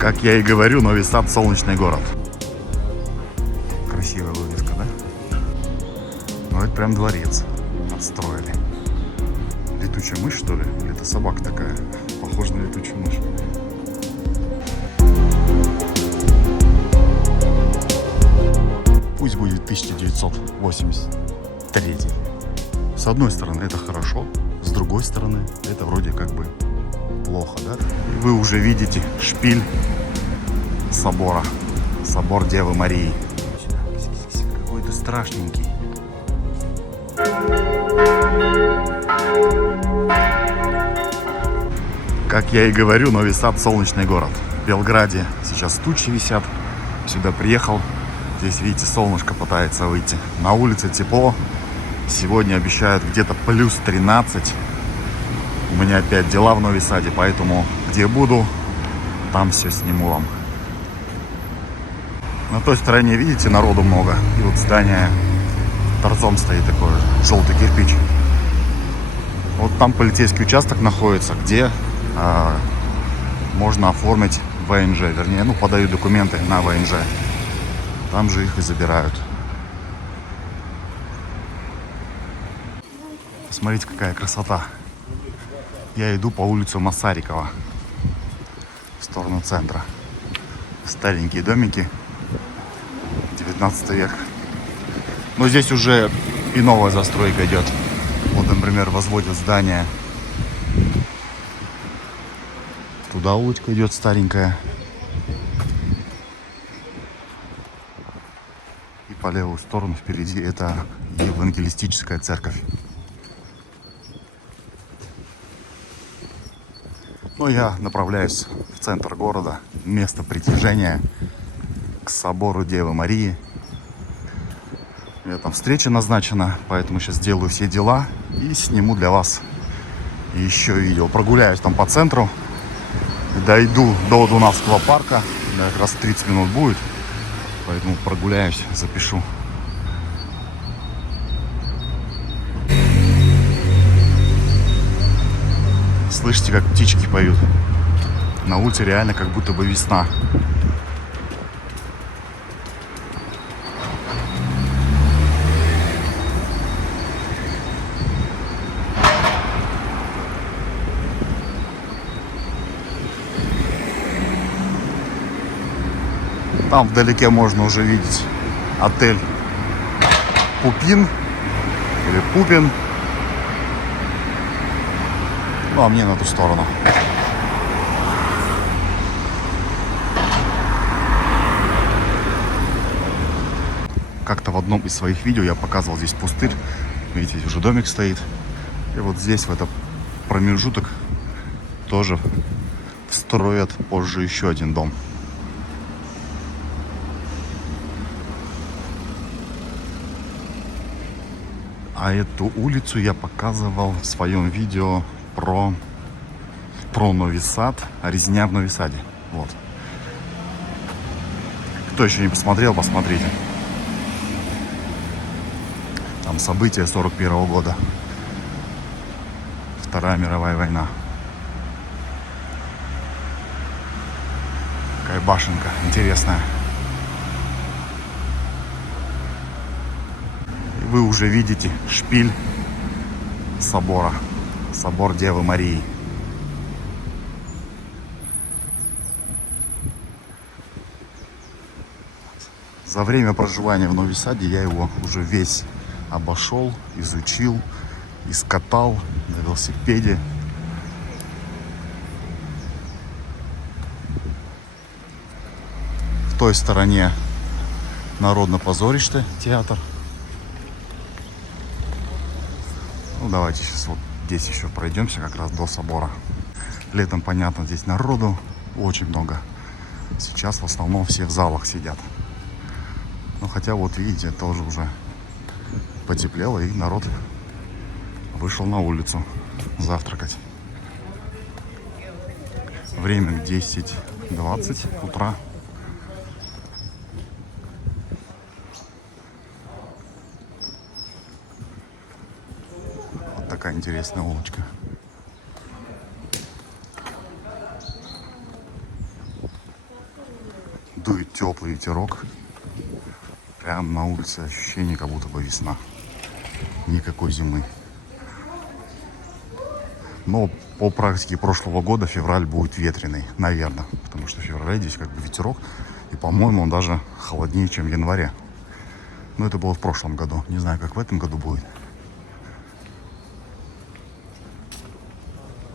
Как я и говорю, Новый Сад — солнечный город. Красивая вывеска, да? Ну это прям дворец отстроили. Летучая мышь, что ли? Или это собака такая? Похожа на летучую мышь. Пусть будет 1983. С одной стороны это хорошо, с другой стороны это вроде как бы плохо, да? И вы уже видите шпиль собора. Собор Девы Марии. Какой-то страшненький. Как я и говорю, Новый Сад — солнечный город. В Белграде сейчас тучи висят. Сюда приехал. Здесь, видите, солнышко пытается выйти. На улице тепло. Сегодня обещают где-то плюс 13. У меня опять дела в Новом Саде, поэтому где буду, там все сниму вам. На той стороне, видите, народу много. И вот здание торцом стоит такое, желтый кирпич. Вот там полицейский участок находится, где можно оформить ВНЖ. Вернее, подают документы на ВНЖ. Там же их и забирают. Смотрите, какая красота. Я иду по улице Масарикова в сторону центра. Старенькие домики, 19 век. Но здесь уже и новая застройка идет. Вот, например, возводят здание. Туда улочка идет старенькая. И по левую сторону впереди это евангелистическая церковь. Ну, я направляюсь в центр города, место притяжения, к собору Девы Марии. У меня там встреча назначена, поэтому сейчас сделаю все дела и сниму для вас еще видео. Прогуляюсь там по центру, дойду до Дунавского парка, как раз 30 минут будет, поэтому прогуляюсь, запишу. Слышите, как птички поют? На улице реально как будто бы весна. Там вдалеке можно уже видеть отель Пупин или Пупин. Ну, а мне на ту сторону. Как-то в одном из своих видео я показывал здесь пустырь. Видите, здесь уже домик стоит. И вот здесь, в этот промежуток, тоже строят позже еще один дом. А эту улицу я показывал в своем видео про Новый Сад, резня в Новом Саде. Вот. Кто еще не посмотрел, посмотрите. Там события 41-го года. Вторая мировая война. Такая башенка интересная. И вы уже видите шпиль собора. Собор Девы Марии. За время проживания в Новом Саде я его уже весь обошел, изучил, искатал на велосипеде. В той стороне Народно-позорище театр. Ну, давайте сейчас вот здесь еще пройдемся как раз до собора. Летом, понятно, здесь народу очень много. Сейчас в основном все в залах сидят. Ну, хотя вот видите, тоже уже потеплело, и народ вышел на улицу завтракать. Время 10:20 утра. Вот такая интересная улочка. Дует теплый ветерок. Прям на улице ощущение, как будто бы весна. Никакой зимы. Но по практике прошлого года февраль будет ветреный, наверное. Потому что в феврале здесь как бы ветерок. И, по-моему, он даже холоднее, чем в январе. Но это было в прошлом году. Не знаю, как в этом году будет.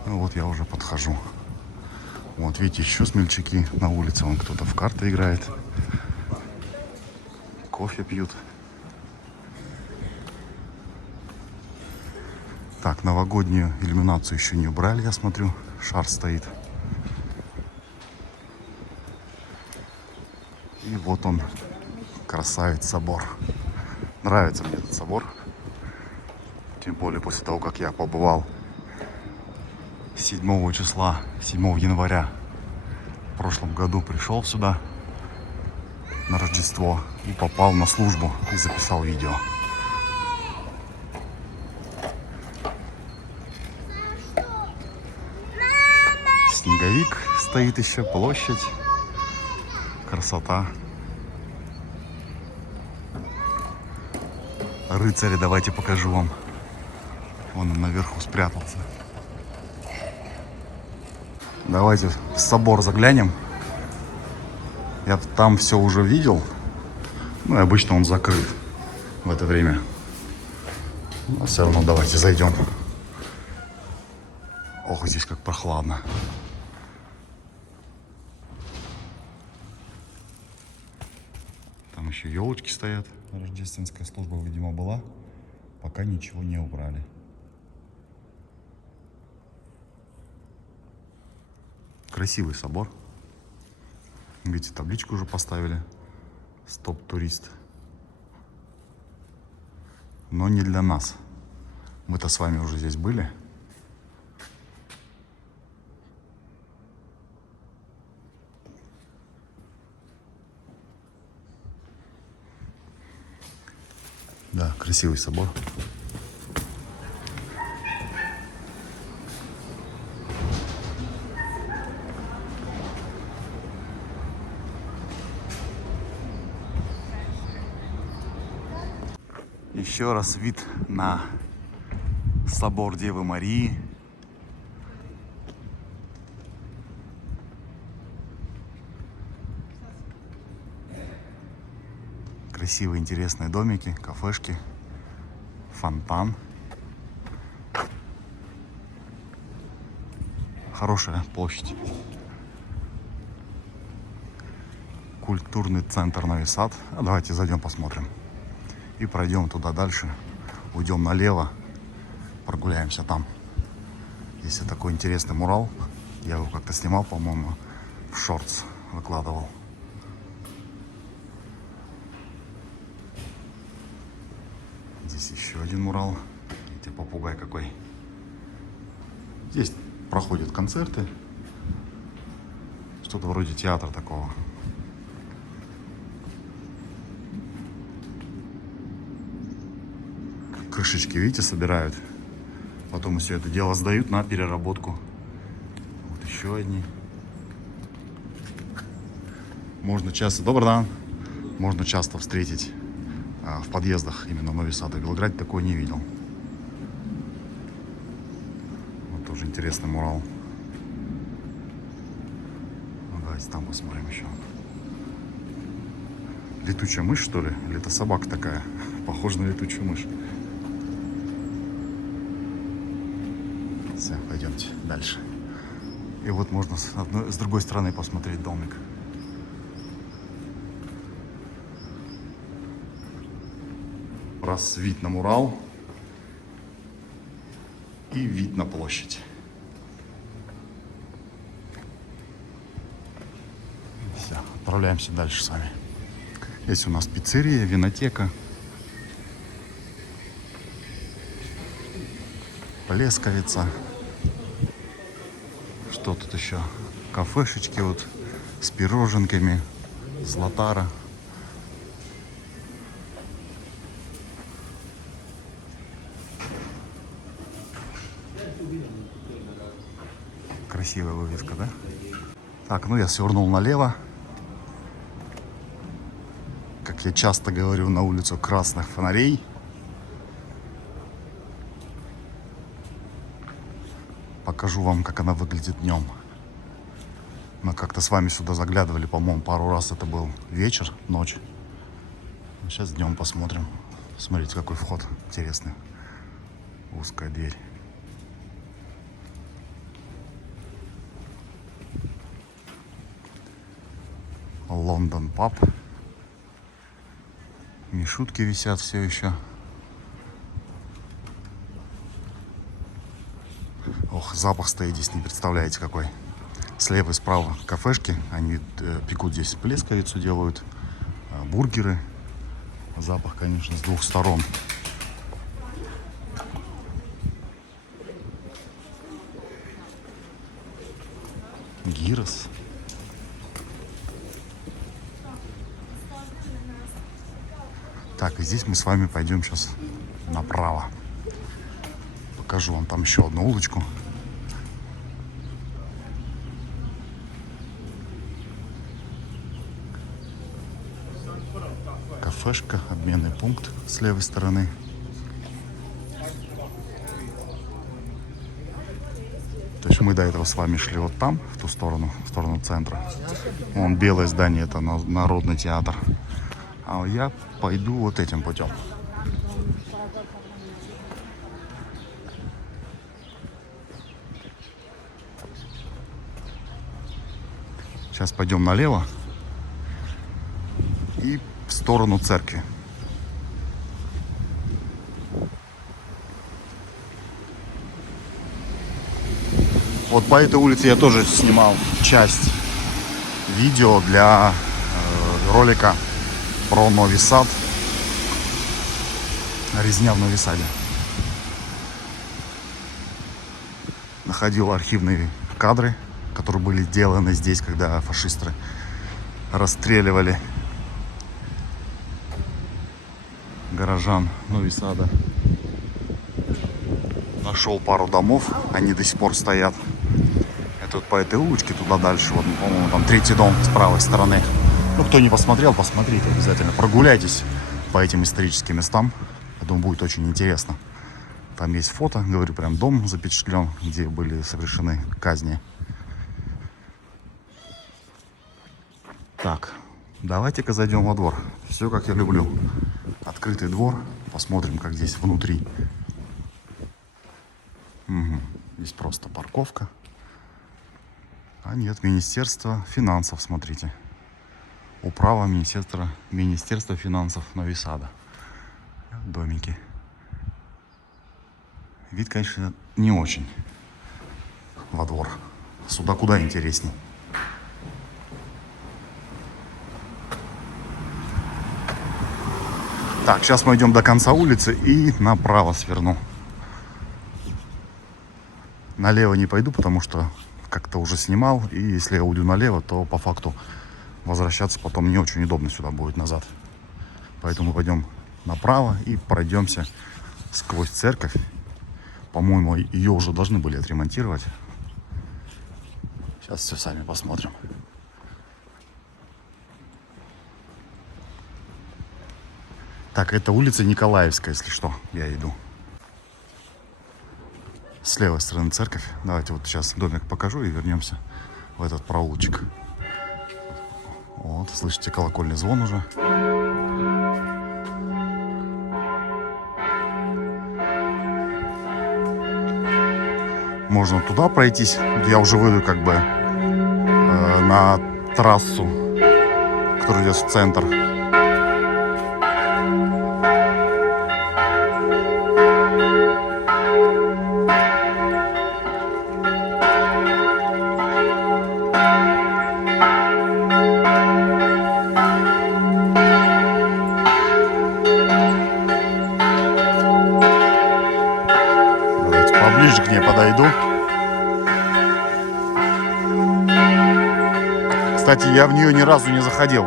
Ну вот я уже подхожу. Вот видите, еще смельчаки на улице. Вон кто-то в карты играет. Кофе пьют. Так, новогоднюю иллюминацию еще не убрали, я смотрю. Шар стоит. И вот он, красавец собор. Нравится мне этот собор. Тем более после того, как я побывал 7 числа, 7 января в прошлом году, пришел сюда на Рождество и попал на службу и записал видео. Снеговик стоит еще, площадь, красота. Рыцари, давайте покажу вам. Вон он наверху спрятался. Давайте в собор заглянем. Я там все уже видел. Ну и обычно он закрыт в это время. Но все равно давайте зайдем. Ох, здесь как прохладно. Там еще елочки стоят. Рождественская служба, видимо, была. Пока ничего не убрали. Красивый собор. Видите, табличку уже поставили. Стоп-турист. Но не для нас. Мы-то с вами уже здесь были. Да, красивый собор. Еще раз вид на собор Девы Марии. Красивые, интересные домики, кафешки, фонтан. Хорошая площадь. Культурный центр Новый Сад. А давайте зайдем посмотрим. И пройдем туда дальше. Уйдем налево. Прогуляемся там. Здесь такой интересный мурал. Я его как-то снимал, по-моему, в шортс выкладывал. Здесь еще один мурал. Видите, попугай какой. Здесь проходят концерты. Что-то вроде театра такого. Крышечки, видите, собирают. Потом все это дело сдают на переработку. Вот еще одни. Можно часто, можно часто встретить в подъездах именно Новый Сад. В Белграде такое не видел. Вот тоже интересный мурал. Ну, давайте там посмотрим еще. Летучая мышь, что ли? Или это собака такая? Похожа на летучую мышь. Все, пойдемте дальше. И вот можно с другой стороны посмотреть домик. Раз вид на мурал и вид на площадь. Все, отправляемся дальше с вами. Здесь у нас пиццерия, винотека, Плесковица. Что тут еще? Кафешечки вот с пироженками, Златара. Красивая вывеска, да? Так, ну я свернул налево. как я часто говорю, на улицу красных фонарей. Покажу вам, как она выглядит днем. Мы как-то с вами сюда заглядывали, по-моему, пару раз. Это был вечер, ночь. Сейчас днем посмотрим. Смотрите, какой вход интересный. Узкая дверь. Лондон паб. Мишутки висят все еще. Ох, запах стоит здесь, не представляете какой. Слева и справа кафешки. Они пекут здесь плесковицу, делают бургеры. Запах, конечно, с двух сторон. Гирос. Так, и здесь мы с вами пойдем сейчас направо. Покажу вам там еще одну улочку. Кафешка, обменный пункт с левой стороны. То есть мы до этого с вами шли вот там, в сторону центра. Вон белое здание, это Народный театр. А я пойду вот этим путем. Сейчас пойдем налево и в сторону церкви. Вот по этой улице я тоже снимал часть видео для ролика про Новый Сад. Резня в Нови Саде. Находил архивные кадры, которые были сделаны здесь, когда фашисты расстреливали горожан Нови Сада. Нашел пару домов, они до сих пор стоят. Это вот по этой улочке туда дальше, вот, по-моему, там третий дом с правой стороны. Ну, кто не посмотрел, посмотрите обязательно. Прогуляйтесь по этим историческим местам. Я думаю, будет очень интересно. Там есть фото, говорю, прям дом запечатлен, где были совершены казни. Так, давайте-ка зайдем во двор. Все, как я люблю. Открытый двор. Посмотрим, как здесь внутри. Угу. Здесь просто парковка. А нет, Министерство финансов, смотрите. Управа Министерства финансов Нови Сада. Домики. Вид, конечно, не очень во двор. Сюда куда интересней. Так, сейчас мы идем до конца улицы и направо сверну. Налево не пойду, потому что как-то уже снимал. И если я уйду налево, то по факту возвращаться потом не очень удобно сюда будет назад. Поэтому пойдем направо и пройдемся сквозь церковь. По-моему, ее уже должны были отремонтировать. Сейчас все сами посмотрим. Так, это улица Николаевская, если что, я иду. С левой стороны церковь. Давайте вот сейчас домик покажу и вернемся в этот проулочек. Вот, слышите, колокольный звон уже. Можно туда пройтись. Я уже выйду как бы на трассу, которая идет в центр. Поближе к ней подойду. Кстати, я в нее ни разу не заходил.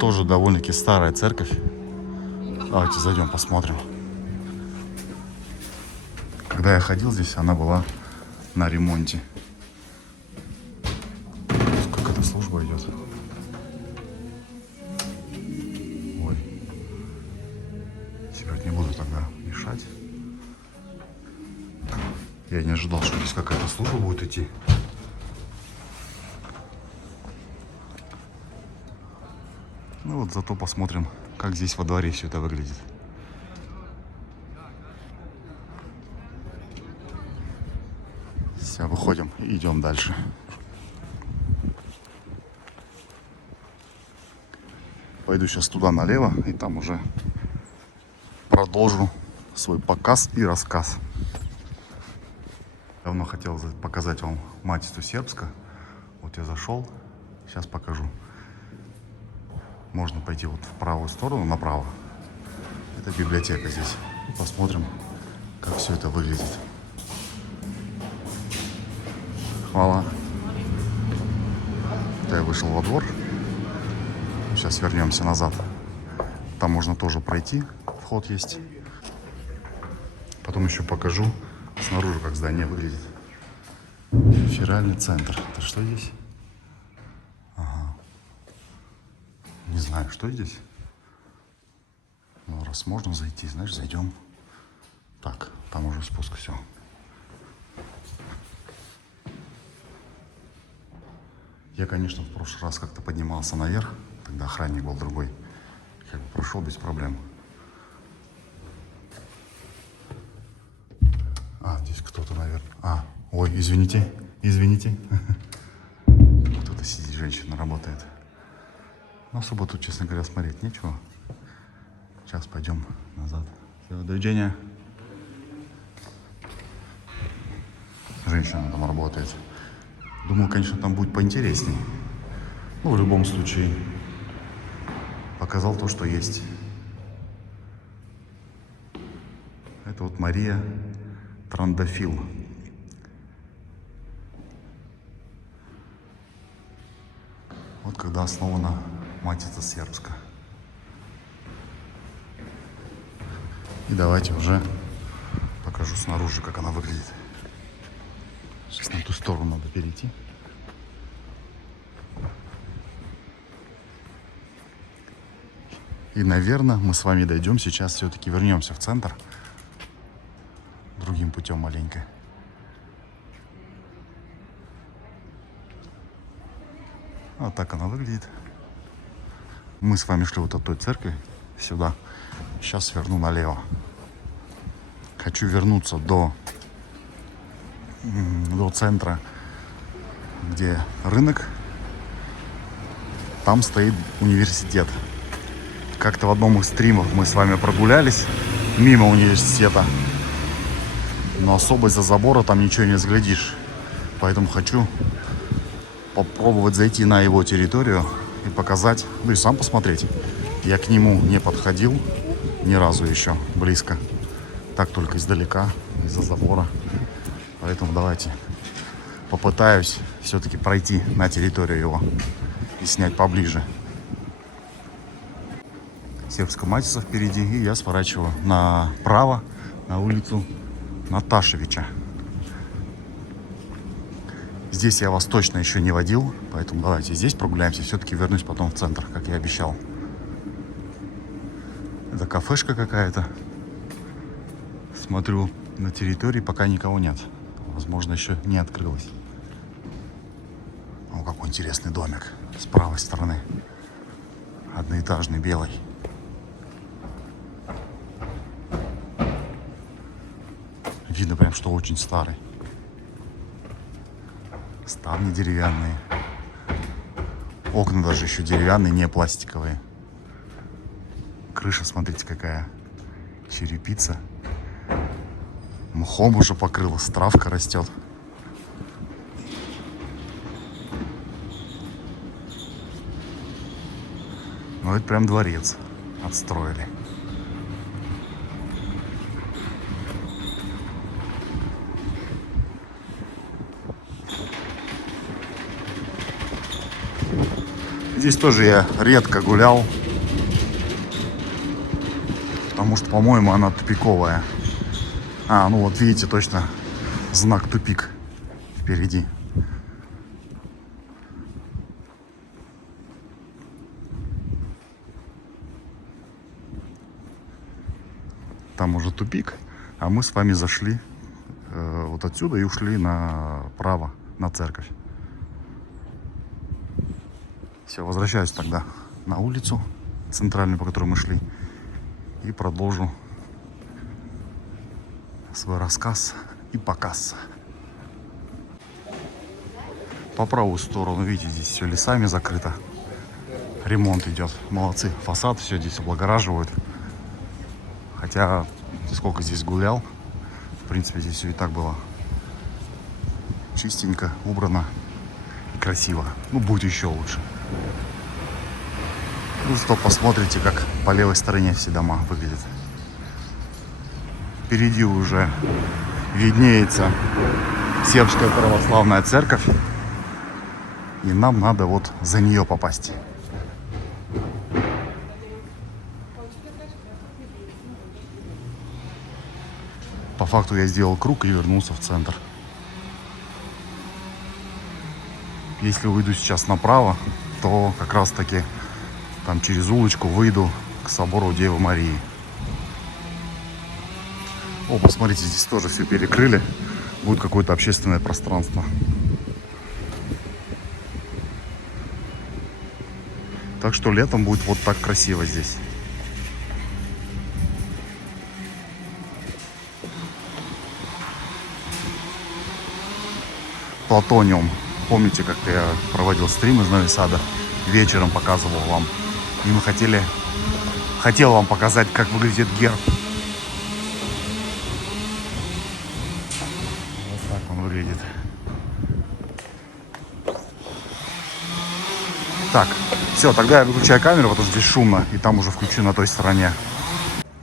Тоже довольно-таки старая церковь. Давайте зайдем, посмотрим. Когда я ходил здесь, она была на ремонте. Как эта служба идет? Ой. Сегодня не буду тогда мешать. Я не ожидал, что здесь какая-то служба будет идти. Ну вот зато посмотрим, как здесь во дворе все это выглядит. Все, выходим и идем дальше. Пойду сейчас туда налево, и там уже продолжу свой показ и рассказ. Давно хотел показать вам Матицу Сербска. Вот я зашел, сейчас покажу. Можно пойти вот в правую сторону, направо. Это библиотека здесь. Посмотрим, как все это выглядит. Хвала. Это я вышел во двор. Сейчас вернемся назад. Там можно тоже пройти. Вход есть. Потом еще покажу снаружи, как здание выглядит. Федеральный центр. Это что здесь? Ага. Не знаю, что здесь. Ну, раз можно зайти, знаешь, зайдем. Так, там уже спуск, все. Я, конечно, в прошлый раз как-то поднимался наверх. Тогда охранник был другой. Как бы прошел без проблем. А, здесь кто-то, наверное. Ой, извините, извините. Кто-то сидит, женщина работает. Но особо тут, честно говоря, смотреть нечего. Сейчас пойдем назад. Все, до видения. Женщина там работает. Думал, конечно, там будет поинтересней. Ну, в любом случае, показал то, что есть. Это вот Мария Трандафил. Вот когда основана Матица Сербска. И давайте уже покажу снаружи, как она выглядит. Сейчас на ту сторону надо перейти. И, наверное, мы с вами дойдем. Сейчас все-таки вернемся в центр. Другим путем маленько. Вот так она выглядит. Мы с вами шли вот от той церкви сюда. Сейчас сверну налево. Хочу вернуться до центра, где рынок. Там стоит университет. Как-то в одном из стримов мы с вами прогулялись мимо университета. Но особо из-за забора там ничего не разглядишь. Поэтому хочу попробовать зайти на его территорию и показать, ну и сам посмотреть. Я к нему не подходил ни разу еще близко. Так только издалека, из-за забора. Поэтому давайте попытаюсь все-таки пройти на территорию его и снять поближе. Сербская Матица впереди, и я сворачиваю направо на улицу Наташевича. Здесь я вас точно еще не водил, поэтому давайте здесь прогуляемся. Все-таки вернусь потом в центр, как я обещал. Это кафешка какая-то. Смотрю, на территории пока никого нет. Возможно, еще не открылась. О, какой интересный домик с правой стороны. Одноэтажный, белый. Видно прям, что очень старый. Ставни деревянные. Окна даже еще деревянные, не пластиковые. Крыша, смотрите, какая. Черепица. Мхом уже покрылась, травка растет. Ну, это прям дворец отстроили. Здесь тоже я редко гулял, потому что, по-моему, она тупиковая. А, ну вот видите, точно знак тупик впереди. Там уже тупик, а мы с вами зашли вот отсюда и ушли направо, на церковь. Все, возвращаюсь тогда на улицу центральную, по которой мы шли, и продолжу свой рассказ и показ. По правую сторону, видите, здесь все лесами закрыто. Ремонт идет. Молодцы. Фасад все здесь облагораживают. Хотя, сколько здесь гулял, в принципе, здесь все и так было чистенько, убрано и красиво. Ну, будет еще лучше. Ну что, посмотрите, как по левой стороне все дома выглядят. Впереди уже виднеется Сербская православная церковь. И нам надо вот за нее попасть. По факту я сделал круг и вернулся в центр. Если уйду сейчас направо, то как раз таки там через улочку выйду к собору Девы Марии. О, посмотрите, здесь тоже все перекрыли. Будет какое-то общественное пространство. Так что летом будет вот так красиво здесь. Платониум. Помните, как я проводил стрим из Нови Сада? Вечером показывал вам. И мы хотел вам показать, как выглядит герб. Вот так он выглядит. Так, все, тогда я выключаю камеру, потому что здесь шумно, и там уже включу на той стороне.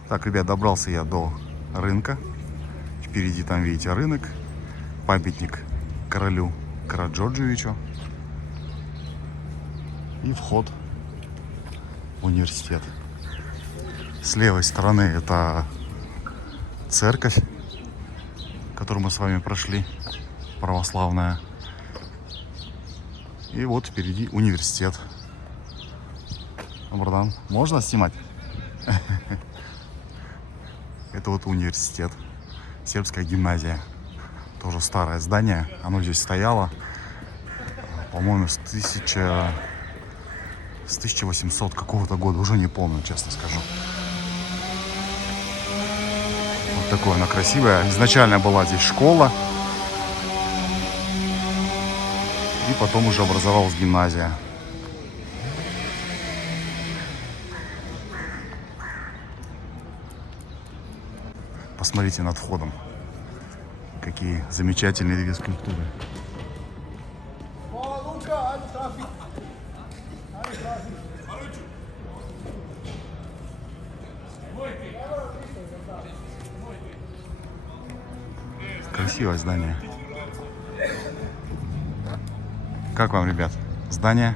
Так, ребят, добрался я до рынка. Впереди там, видите, рынок, памятник королю Караджорджевичу и вход в университет. С левой стороны это церковь, которую мы с вами прошли, православная. И вот впереди университет. Братан, можно снимать? Это вот университет. Сербская гимназия. Тоже старое здание. Оно здесь стояло, по-моему, с 1800 какого-то года. Уже не помню, честно скажу. Вот такое оно красивое. Изначально была здесь школа. И потом уже образовалась гимназия. Посмотрите над входом. Какие замечательные две скульптуры. Красивое здание. Как вам, ребят? Здание?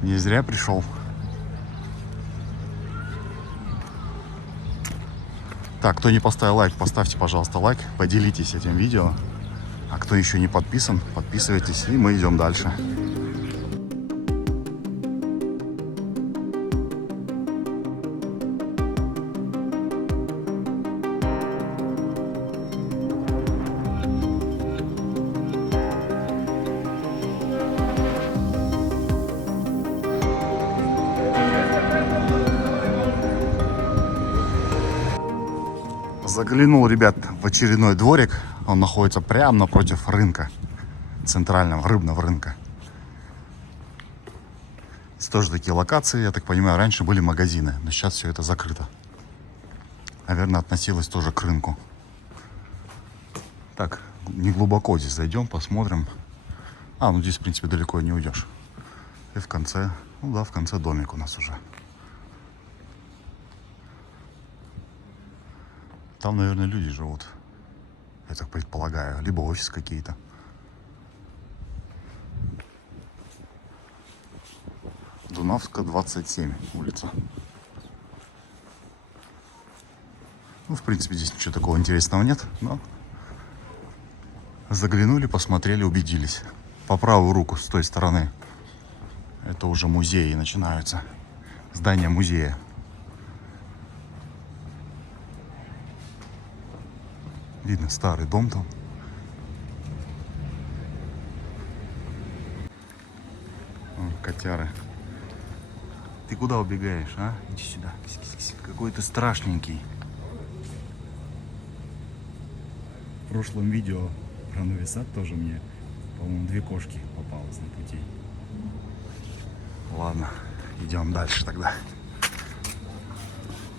Не зря пришел. Так, кто не поставил лайк, поставьте, пожалуйста, лайк. Поделитесь этим видео. А кто еще не подписан, подписывайтесь. И мы идем дальше. Заглянул, ребят, в очередной дворик. Он находится прямо напротив рынка. Центрального рыбного рынка. Здесь тоже такие локации. Я так понимаю, раньше были магазины. Но сейчас все это закрыто. Наверное, относилось тоже к рынку. Так, не глубоко здесь зайдем, посмотрим. А, ну здесь, в принципе, далеко не уйдешь. И в конце, ну да, в конце домик у нас уже. Там, наверное, люди живут. Я так предполагаю. Либо офис какие-то. Дунавская, 27 улица. Ну, в принципе, здесь ничего такого интересного нет, но заглянули, посмотрели, убедились. По правую руку с той стороны это уже музеи начинаются. Здание музея. Видно старый дом там. Вон, котяры. Ты куда убегаешь, а? Иди сюда. Кись-кись-кись. Какой ты страшненький. В прошлом видео про Новый Сад тоже мне, по-моему, 2 кошки попалось на пути. Ладно, идем дальше тогда.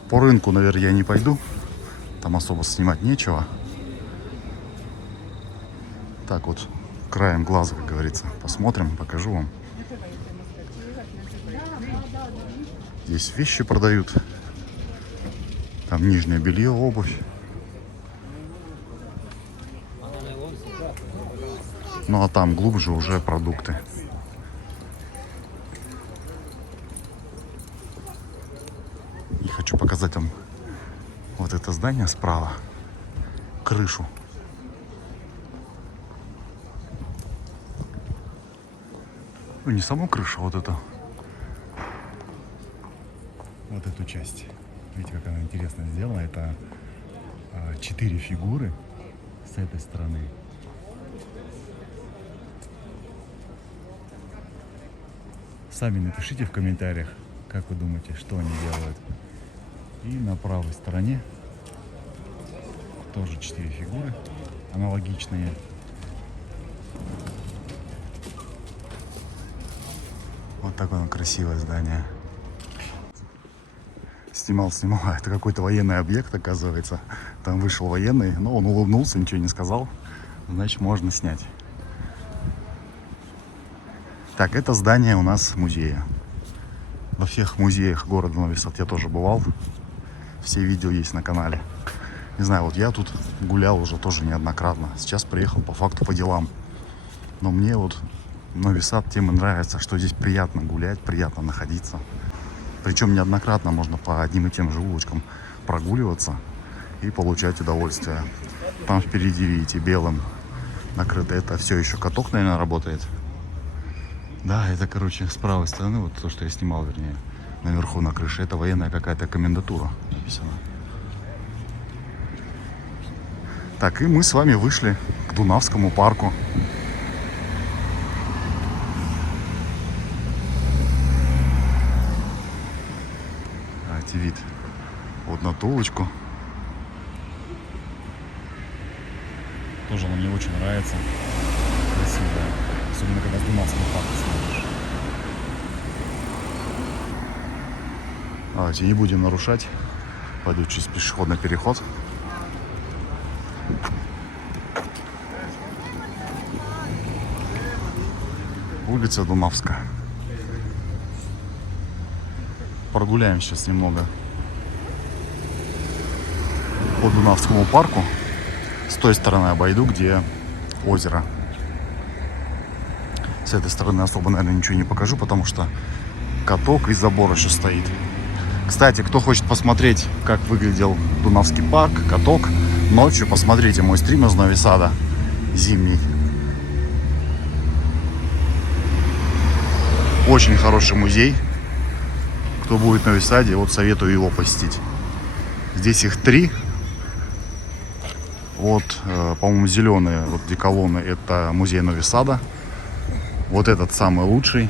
По рынку, наверное, я не пойду. Там особо снимать нечего. Так вот, краем глаза, как говорится, посмотрим, покажу вам. Здесь вещи продают. Там нижнее белье, обувь. Ну а там глубже уже продукты. И хочу показать вам вот это здание справа. Крышу. Ну не саму крышу, а вот эту. Вот эту часть. Видите, как она интересно сделана. Это 4 фигуры с этой стороны. Сами напишите в комментариях, как вы думаете, что они делают. И на правой стороне тоже 4 фигуры аналогичные. Вот такое красивое здание. Снимал, а это какой-то военный объект, оказывается. Там вышел военный, но он улыбнулся, ничего не сказал. Значит, можно снять. Так, это здание у нас музея. Во всех музеях города Новый Сад я тоже бывал. Все видео есть на канале. Не знаю, вот я тут гулял уже тоже неоднократно. Сейчас приехал по факту по делам. Но мне вот Новый Сад тем и нравится, что здесь приятно гулять, приятно находиться. Причем неоднократно можно по одним и тем же улочкам прогуливаться и получать удовольствие. Там впереди, видите, белым накрыто. Это все еще каток, наверное, работает. Да, это, короче, с правой стороны, вот то, что я снимал, вернее, наверху на крыше, это военная какая-то комендатура написано. Так, и мы с вами вышли к Дунавскому парку. Давайте вид вот на ту улочку. Тоже она мне очень нравится. Красивая. Особенно когда с Дунавского парка смотришь. Давайте не будем нарушать. Пойду через пешеходный переход. Улица Дунавская. Прогуляем сейчас немного по Дунавскому парку. С той стороны обойду, где озеро. С этой стороны особо, наверное, ничего не покажу, потому что каток и забор еще стоит. Кстати, кто хочет посмотреть, как выглядел Дунавский парк, каток, ночью посмотрите мой стрим из Нового Сада зимний. Очень хороший музей. Кто будет в Новом Саде, вот советую его посетить. Здесь их 3. Вот, по-моему, зеленые, вот две колонны, это музей Нового Сада. Вот этот самый лучший,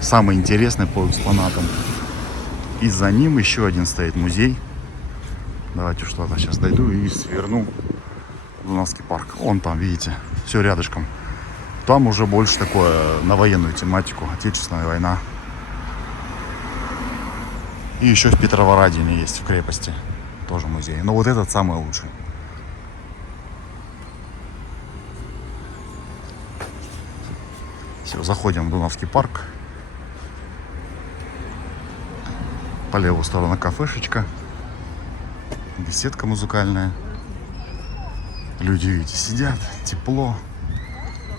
самый интересный по экспонатам. И за ним еще один стоит музей. Давайте что-то сейчас дойду и сверну в Дунавский парк. Он там, видите, все рядышком. Там уже больше такое на военную тематику, Отечественная война. И еще в Петроворадине есть, в крепости, тоже музей. Но вот этот самый лучший. Все, заходим в Дунавский парк. По левую сторону кафешечка. Беседка музыкальная. Люди, видите, сидят, тепло,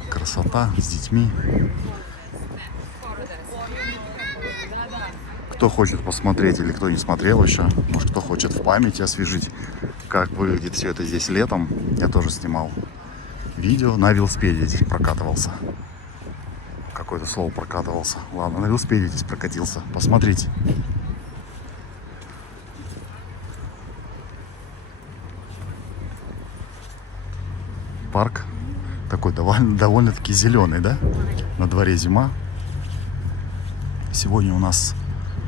красота с детьми. кто хочет посмотреть или кто не смотрел еще, может кто хочет в памяти освежить, как выглядит все это здесь летом. Я тоже снимал видео, на велосипеде здесь прокатывался. Какое-то слово прокатывался. Ладно, на велосипеде здесь прокатился. Посмотрите. Парк такой довольно-таки зеленый, да? На дворе зима. Сегодня у нас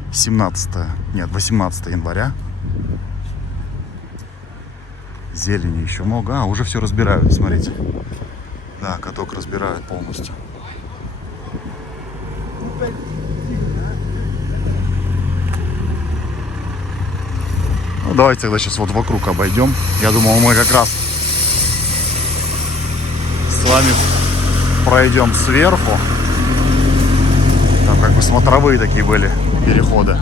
18 января. Зелени еще много. А, уже все разбирают, смотрите. Да, каток разбирают полностью. Ну, давайте тогда сейчас вот вокруг обойдем. Я думал, мы как раз с вами пройдем сверху. Там как бы смотровые такие были переходы.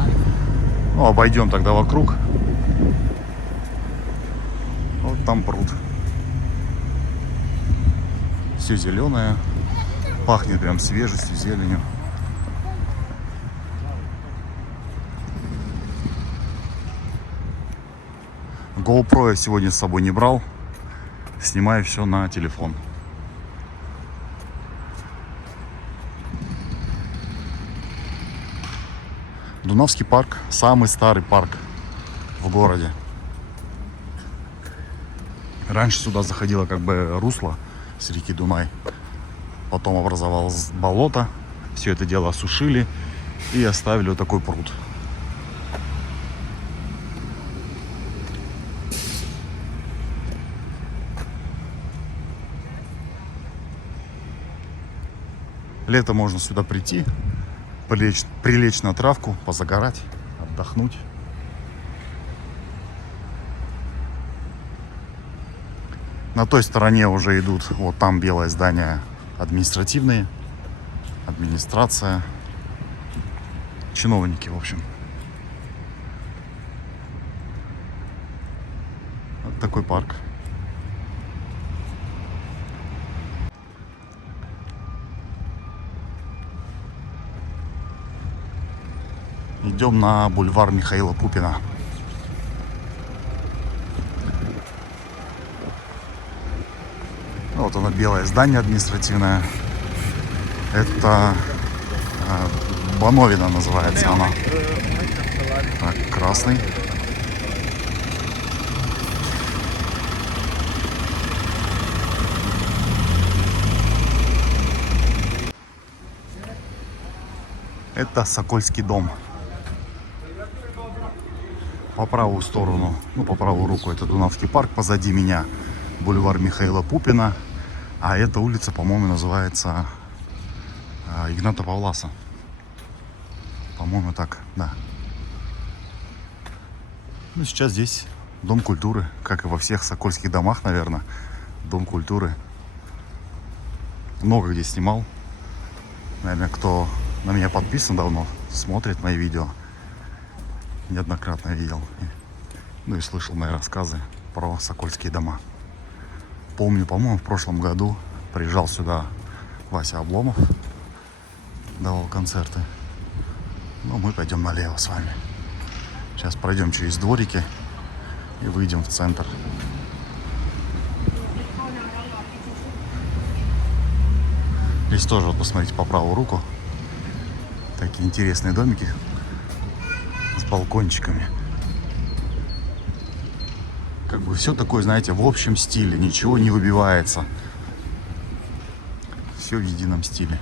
Ну, обойдем тогда вокруг. Вот там пруд. Все зеленое. Пахнет прям свежестью, зеленью. GoPro я сегодня с собой не брал. Снимаю все на телефон. Дунавский парк. Самый старый парк в городе. Раньше сюда заходило как бы русло с реки Дунай. Потом образовалось болото. Все это дело осушили и оставили вот такой пруд. Летом можно сюда прийти, прилечь на травку, позагорать, отдохнуть. На той стороне уже идут, вот там белое здание, административные, администрация, чиновники, в общем. Вот такой парк. Идем на бульвар Михаила Пупина. Вот оно, белое здание административное. Это Бановина называется она. Так, красный. Это Сокольский дом. По правую сторону, ну по правую руку это Дунавский парк, позади меня бульвар Михаила Пупина, а эта улица, по-моему, называется Игната Павласа. По-моему, так, да. Ну, сейчас здесь Дом культуры, как и во всех сокольских домах, наверное. Дом культуры. Много где снимал. Наверное, кто на меня подписан давно, смотрит мои видео, неоднократно видел. Ну и слышал мои рассказы про сокольские дома. Помню, по-моему, в прошлом году приезжал сюда Вася Обломов, давал концерты. Ну, мы пойдем налево с вами. Сейчас пройдем через дворики и выйдем в центр. Здесь тоже, вот посмотрите, по правую руку такие интересные домики с балкончиками. Как бы все такое, знаете, в общем стиле, ничего не выбивается. Все в едином стиле.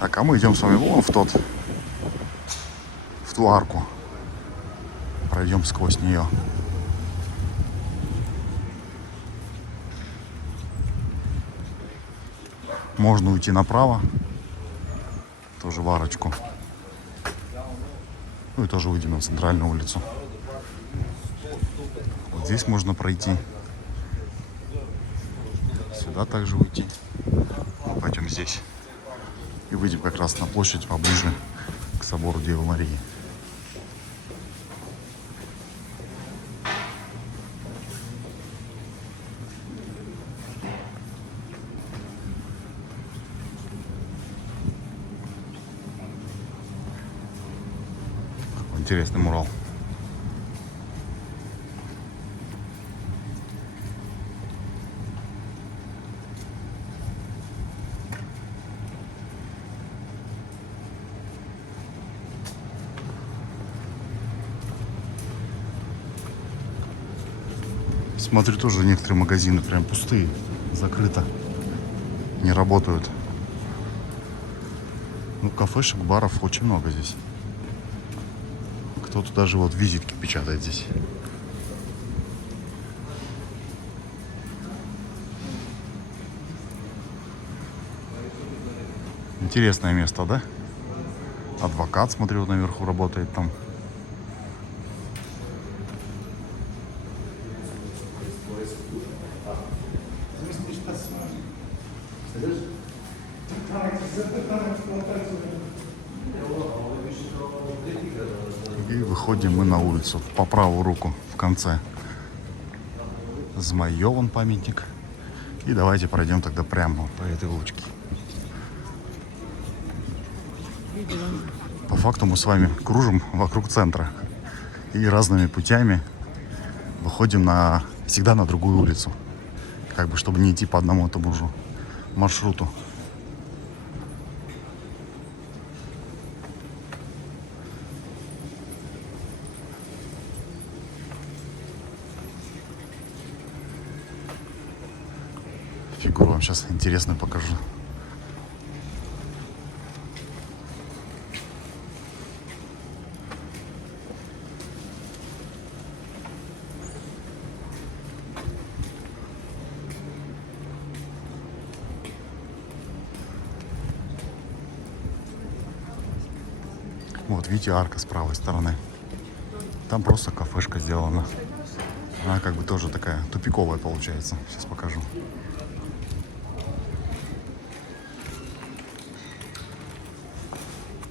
Так, а мы идем с вами вон в ту арку. Пройдем сквозь нее. Можно уйти направо, тоже в арочку. Ну и тоже выйдем на центральную улицу. Вот здесь можно пройти. Сюда также уйти. Пойдем здесь. И выйдем как раз на площадь поближе к собору Девы Марии. интересный мурал. Смотрю, тоже некоторые магазины прям пустые, закрыто, не работают. Ну, кафешек, баров очень много здесь. Кто-то даже вот визитки печатает здесь. Интересное место, да? Адвокат, смотрю, наверху работает там. И выходим мы на улицу. По правую руку в конце Змаёван памятник. И давайте пройдем тогда прямо по этой улочке. По факту мы с вами кружим вокруг центра. И разными путями выходим всегда на другую улицу. Как бы, чтобы не идти по одному и тому же маршруту. Фигуру вам сейчас интересную покажу. Вот, видите, арка с правой стороны. Там просто кафешка сделана. Она как бы тоже такая тупиковая получается. Сейчас покажу.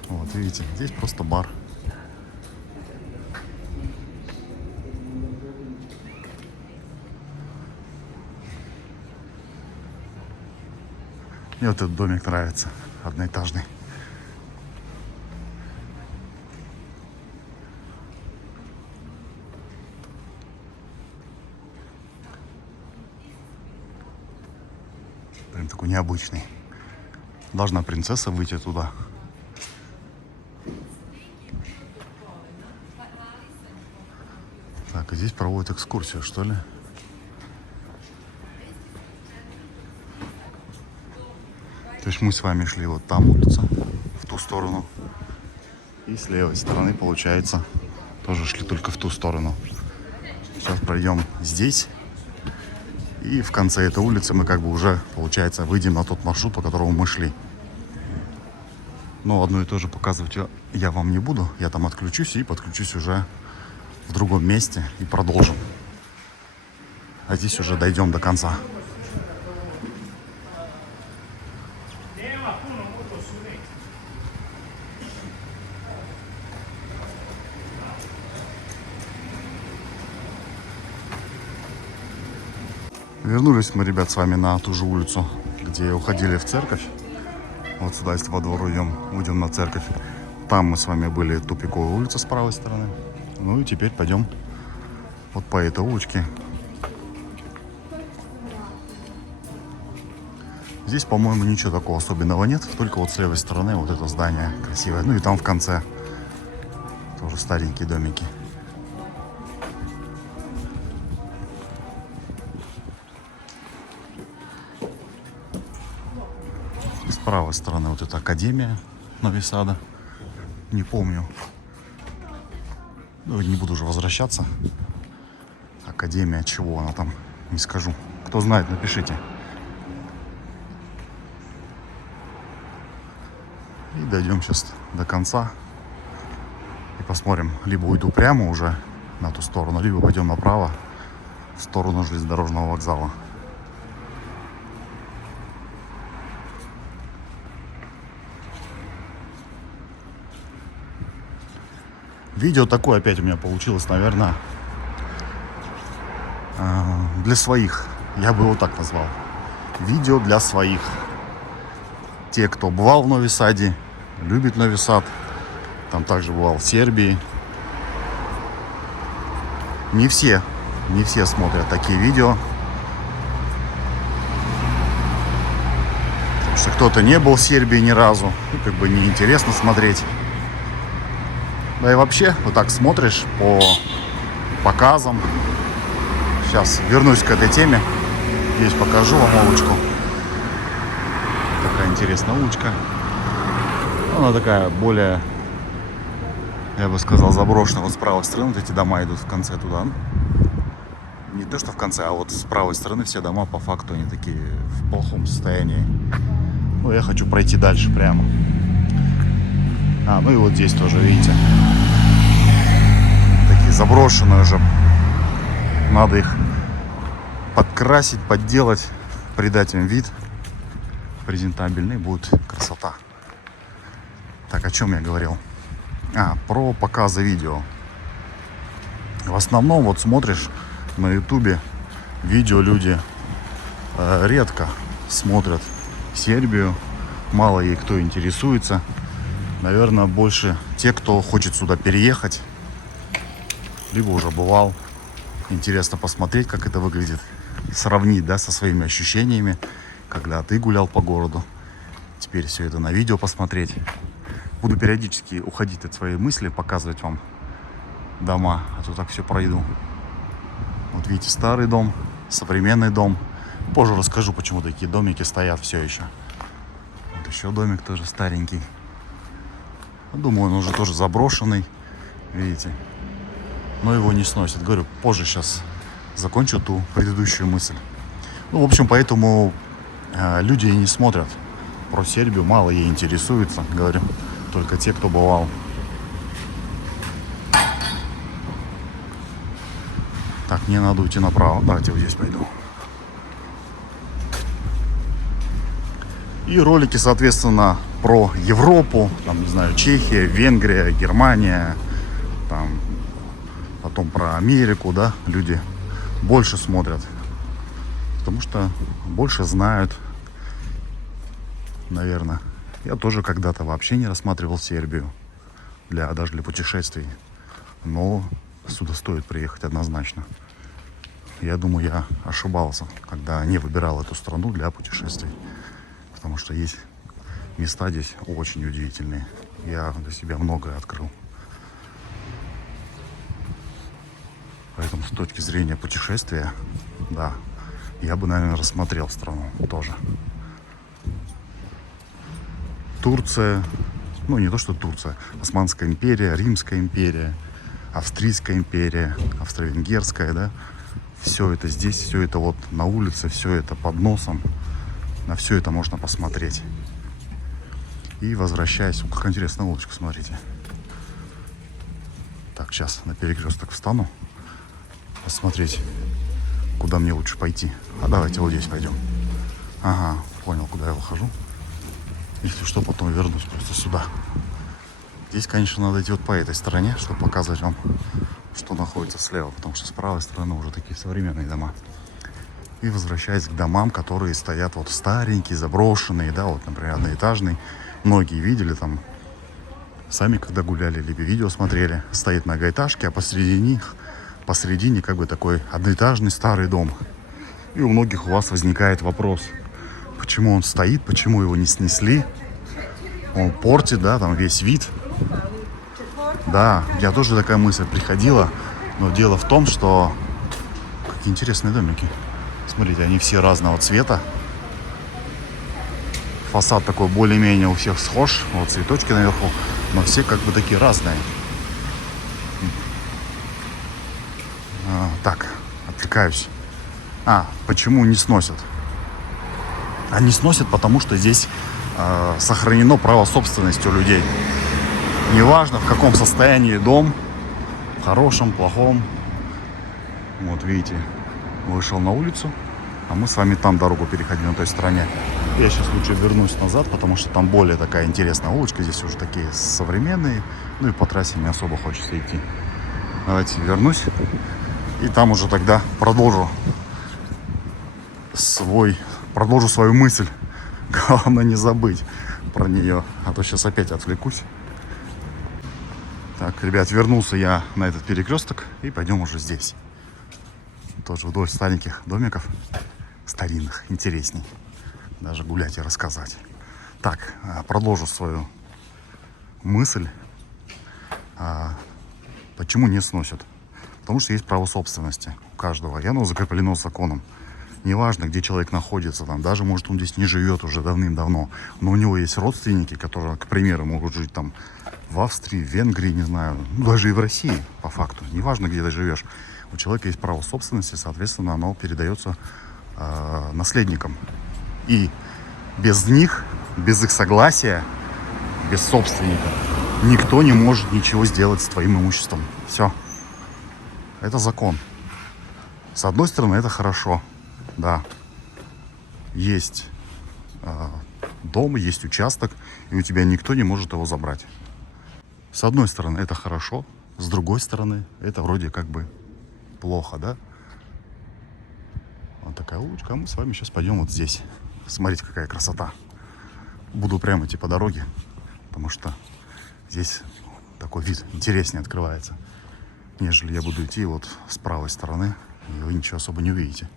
Вот, видите, здесь просто бар. Мне вот этот домик нравится, одноэтажный. Прям такой необычный. Должна принцесса выйти туда. Так, и здесь проводят экскурсию, что ли? То есть мы с вами шли вот там улица, в ту сторону. И с левой стороны, получается, тоже шли только в ту сторону. Сейчас пройдем здесь. И в конце этой улицы мы как бы уже, получается, выйдем на тот маршрут, по которому мы шли. Но одно и то же показывать я вам не буду. Я там отключусь и подключусь уже в другом месте и продолжим. А здесь уже дойдем до конца. Вернулись мы, ребят, с вами на ту же улицу, где уходили в церковь. Вот сюда, если во двор уйдем на церковь. Там мы с вами были, тупиковая улица с правой стороны. Ну и теперь пойдем вот по этой улочке. Здесь, по-моему, ничего такого особенного нет. Только вот с левой стороны вот это здание красивое. Ну и там в конце тоже старенькие домики. С правой стороны вот эта академия Нови Сада. Не помню. Ну, не буду уже возвращаться. Академия, чего она там, не скажу. Кто знает, напишите. И дойдем сейчас до конца. И посмотрим. Либо уйду прямо уже на ту сторону, либо пойдем направо в сторону железнодорожного вокзала. Видео такое опять у меня получилось, наверное, для своих. Я бы его так назвал. Видео для своих. Те, кто бывал в Нови Саде, любит Нови Сад. Там также бывал в Сербии. не все смотрят такие видео. Потому что кто-то не был в Сербии ни разу, ну, как бы неинтересно смотреть. Да и вообще, вот так смотришь по показам. Сейчас вернусь к этой теме. Здесь покажу вам улочку. Такая интересная улочка. Она такая более, я бы сказал, заброшенная. Вот с правой стороны вот эти дома идут в конце туда. Не то, что в конце, а вот с правой стороны все дома по факту они такие в плохом состоянии. Ну, я хочу пройти дальше прямо. Ну и вот здесь тоже, видите. Такие заброшенные уже. Надо их подкрасить, подделать, придать им вид презентабельный, будет красота. Так, о чем я говорил? Про показы видео. В основном вот смотришь на ютубе видео, люди редко смотрят Сербию, мало ей кто интересуется. Наверное, больше те, кто хочет сюда переехать, либо уже бывал. Интересно посмотреть, как это выглядит, сравнить, да, со своими ощущениями, когда ты гулял по городу. Теперь все это на видео посмотреть. Буду периодически уходить от своей мысли, показывать вам дома, а то так все пройду. Вот видите, старый дом, современный дом. Позже расскажу, почему такие домики стоят все еще. Вот еще домик тоже старенький. Думаю, он уже тоже заброшенный, видите. Но его не сносит. Говорю, позже сейчас закончу ту предыдущую мысль. Ну, в общем, поэтому люди и не смотрят про Сербию, мало ей интересуются, говорю. Только те, кто бывал. Так, мне надо уйти направо. Давайте вот здесь пойду. И ролики, соответственно, про Европу, там, не знаю, Чехия, Венгрия, Германия, там, потом про Америку, да, люди больше смотрят, потому что больше знают, наверное. Я тоже когда-то вообще не рассматривал Сербию даже для путешествий, но сюда стоит приехать однозначно. Я думаю, я ошибался, когда не выбирал эту страну для путешествий. Потому что есть места здесь очень удивительные. Я для себя многое открыл. Поэтому с точки зрения путешествия, да, я бы, наверное, рассмотрел страну тоже. Турция, ну не то что Турция, Османская империя, Римская империя, Австрийская империя, Австро-Венгерская, да. Все это здесь, все это вот на улице, все это под носом. На все это можно посмотреть. И возвращаясь, как интересная улочка, смотрите. Так, сейчас на перекресток встану. Посмотреть, куда мне лучше пойти. Давайте вот здесь пойдем. Ага, понял, куда я выхожу. Если что, потом вернусь просто сюда. Здесь, конечно, надо идти вот по этой стороне, чтобы показывать вам, что находится слева. Потому что с правой стороны уже такие современные дома. И возвращаясь к домам, которые стоят вот старенькие, заброшенные, да, вот, например, одноэтажный. Многие видели там, сами когда гуляли, либо видео смотрели, стоит многоэтажки, а посредине как бы такой одноэтажный старый дом. И у многих у вас возникает вопрос, почему он стоит, почему его не снесли. Он портит, да, там весь вид. Да, у меня тоже такая мысль приходила, но дело в том, что какие интересные домики. Смотрите, они все разного цвета. Фасад такой более-менее у всех схож. Вот цветочки наверху. Но все как бы такие разные. Так, отвлекаюсь. Почему не сносят? Они сносят, потому что здесь сохранено право собственности у людей. Неважно, в каком состоянии дом. В хорошем, плохом. Вот видите. Вышел на улицу, а мы с вами там дорогу переходили на той стороне. Я сейчас лучше вернусь назад, потому что там более такая интересная улочка. Здесь уже такие современные. Ну и по трассе не особо хочется идти. Давайте вернусь. И там уже тогда продолжу свою мысль. Главное не забыть про нее. А то сейчас опять отвлекусь. Так, ребят, вернулся я на этот перекресток. И пойдем уже здесь. Тоже вдоль стареньких домиков, старинных, интересней даже гулять и рассказать. Так, продолжу свою мысль. Почему не сносят? Потому что есть право собственности у каждого, и оно закреплено законом. Неважно, где человек находится, там, даже, может, он здесь не живет уже давным-давно, но у него есть родственники, которые, к примеру, могут жить там в Австрии, в Венгрии, не знаю, даже и в России, по факту. Неважно, где ты живешь. У человека есть право собственности, соответственно, оно передается наследникам. И без них, без их согласия, без собственника, никто не может ничего сделать с твоим имуществом. Все. Это закон. С одной стороны, это хорошо. Да. Есть дом, есть участок, и у тебя никто не может его забрать. С одной стороны, это хорошо. С другой стороны, это вроде как бы плохо, да? Вот такая улочка. А мы с вами сейчас пойдем вот здесь. Смотрите, какая красота. Буду прямо идти по дороге, потому что здесь такой вид интереснее открывается, нежели я буду идти вот с правой стороны, и вы ничего особо не увидите.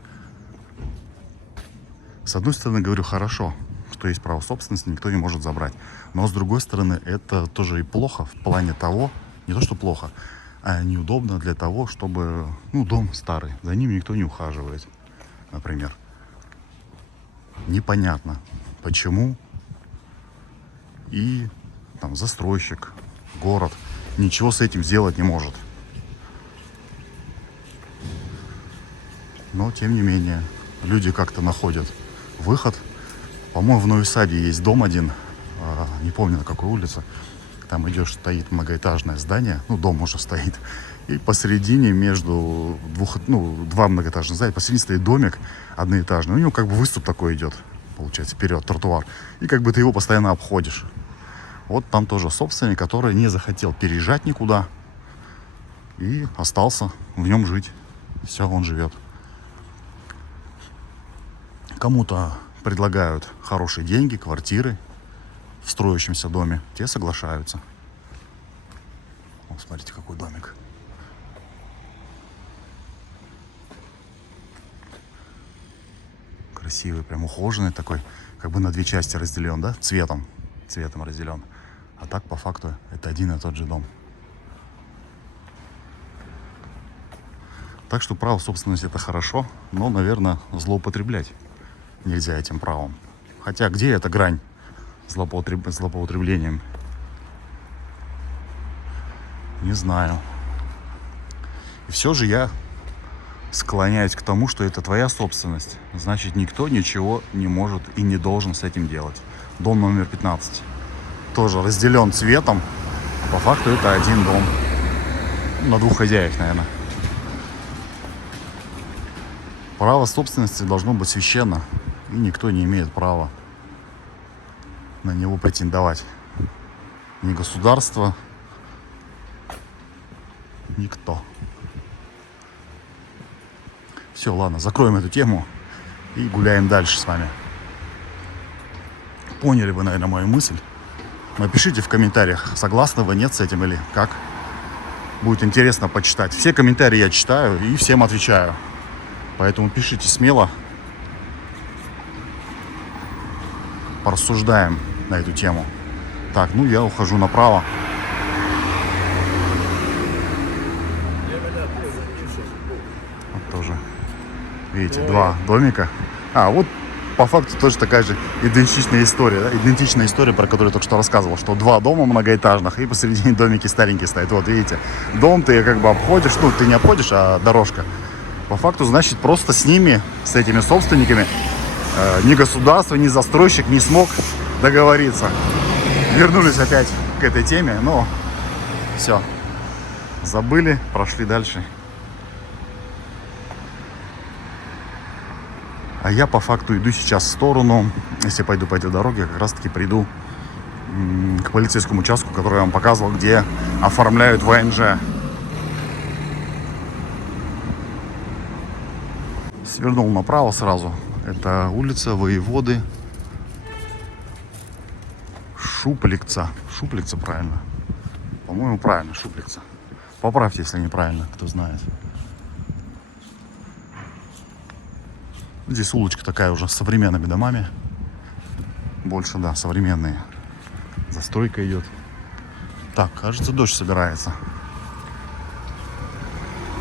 С одной стороны, говорю, хорошо, что есть право собственности, никто не может забрать. Но с другой стороны, это тоже и плохо в плане того, не то что плохо, а неудобно для того, чтобы, ну, дом старый, за ним никто не ухаживает, например. Непонятно, почему. И там застройщик, город ничего с этим сделать не может. Но, тем не менее, люди как-то находят выход. По-моему, в Нови-Саде есть дом один, не помню, на какой улице. Там идешь, стоит многоэтажное здание, ну, дом уже стоит. И посередине между два многоэтажных здания, посередине стоит домик одноэтажный. У него как бы выступ такой идет, получается, вперед, тротуар. И как бы ты его постоянно обходишь. Вот там тоже собственник, который не захотел переезжать никуда и остался в нем жить. Все, он живет. Кому-то предлагают хорошие деньги, квартиры в строящемся доме. Те соглашаются. О, смотрите, какой домик. Красивый, прям ухоженный такой. Как бы на две части разделен, да? Цветом разделен. А так, по факту, это один и тот же дом. Так что право собственности — это хорошо, но, наверное, злоупотреблять нельзя этим правом. Хотя где эта грань злоупотреблением? Не знаю. И все же я склоняюсь к тому, что это твоя собственность. Значит, никто ничего не может и не должен с этим делать. Дом номер 15 тоже разделен цветом. А по факту это один дом. На двух хозяев, наверное. Право собственности должно быть священно. И никто не имеет права на него претендовать. Ни государство, никто. Все, ладно, закроем эту тему и гуляем дальше с вами. Поняли вы, наверное, мою мысль. Напишите в комментариях, согласны вы, нет с этим или как. Будет интересно почитать. Все комментарии я читаю и всем отвечаю. Поэтому пишите смело. Порассуждаем на эту тему. Так, ну я ухожу направо. Вот тоже. Видите, два домика. А, вот по факту тоже такая же идентичная история, да? Идентичная история, про которую я только что рассказывал, что два дома многоэтажных, и посередине домики старенькие стоят. Вот, видите, дом ты как бы обходишь, ну, ты не обходишь, а дорожка. По факту, значит, просто с ними, с этими собственниками, ни государство, ни застройщик не смог договориться. Вернулись опять к этой теме, но все, забыли, прошли дальше. А я по факту иду сейчас в сторону, если пойду по этой дороге, как раз таки приду к полицейскому участку, который я вам показывал, где оформляют ВНЖ. Свернул направо сразу. Это улица Воеводы Шупликца. Шупликца, правильно? По-моему, правильно, Шупликца. Поправьте, если неправильно, кто знает. Здесь улочка такая уже с современными домами. Больше, да, современные. Застройка идет. Так, кажется, дождь собирается.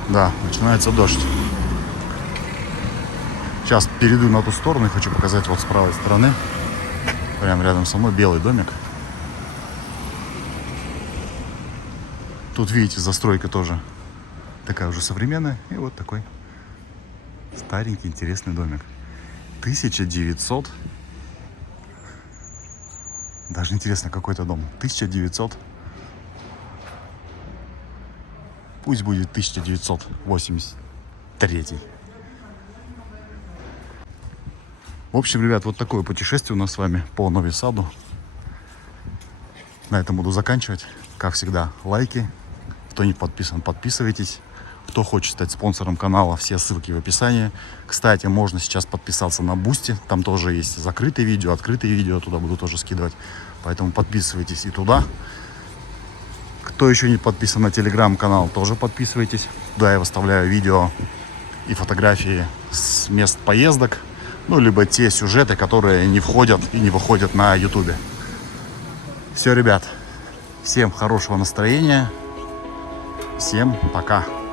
Да, начинается дождь. Сейчас перейду на ту сторону и хочу показать вот с правой стороны. Прямо рядом со мной белый домик. Тут, видите, застройка тоже такая уже современная. И вот такой старенький интересный домик. 1900. Даже интересно, какой это дом. 1900. Пусть будет 1983. В общем, ребят, вот такое путешествие у нас с вами по Нови Саду. На этом буду заканчивать. Как всегда, лайки. Кто не подписан, подписывайтесь. Кто хочет стать спонсором канала, все ссылки в описании. Кстати, можно сейчас подписаться на Boosty. Там тоже есть закрытые видео, открытые видео. Туда буду тоже скидывать. Поэтому подписывайтесь и туда. Кто еще не подписан на телеграм-канал, тоже подписывайтесь. Туда я выставляю видео и фотографии с мест поездок. Ну, либо те сюжеты, которые не входят и не выходят на ютубе. Все, ребят. Всем хорошего настроения. Всем пока.